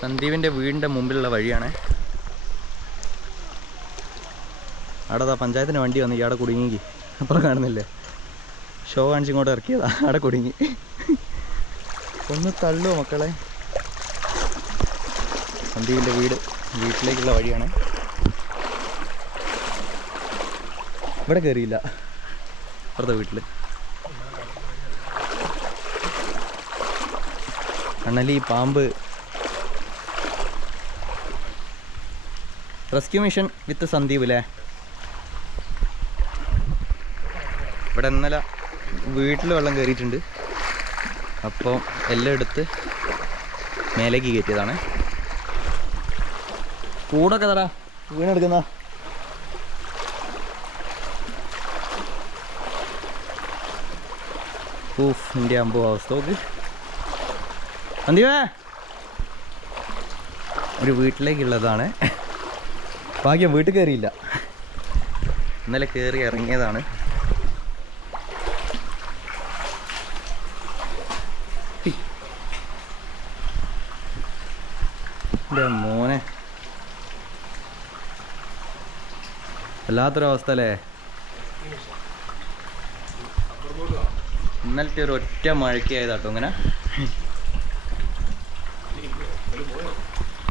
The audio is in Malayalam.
സന്ദീപിന്റെ വീടിന്റെ മുമ്പിലുള്ള വഴിയാണ്. അവിടെ ദാ പഞ്ചായത്തിന്റെ വണ്ടി വന്നു അവിടെ കുടുങ്ങി. അപ്പുറം കാണുന്നില്ലേ? ഷോ കാണിച്ച് ഇങ്ങോട്ട് ഇറക്കിയതാ. അവിടെ കുടുങ്ങി. ഒന്ന് തള്ളുവോ മക്കളെ. സന്ദീപിന്റെ വീട് വീട്ടിലേക്കുള്ള വഴിയാണ്. ഇവിടെ കയറിയില്ല അപ്പുറത്തെ വീട്ടിൽ അണ്ണലി പാമ്പ്. റെസ്ക്യൂ മിഷൻ വിത്ത് സന്ദീപ് അല്ലേ ഇവിടെ ഇന്നലെ വീട്ടിൽ വെള്ളം കയറിയിട്ടുണ്ട് അപ്പോൾ എല്ലാം എടുത്ത് മേലേക്ക് കയറ്റിയതാണ്. കൂടൊക്കെ തടാ വീണെടുക്കുന്ന. ഊഫ് എന്റെ അമ്പോ അവസ്ഥ നോക്ക്. സന്ദീപേ. ഒരു വീട്ടിലേക്കുള്ളതാണ്. ഭാഗ്യം വീട്ടിൽ കയറിയില്ല. ഇന്നലെ കയറി ഇറങ്ങിയതാണ്. എന്റെ മോനെ. വല്ലാത്തൊരവസ്ഥ അല്ലേ? ഇന്നലത്തെ ഒരു ഒറ്റ മഴയ്ക്കായതാട്ടോ ഇങ്ങനെ.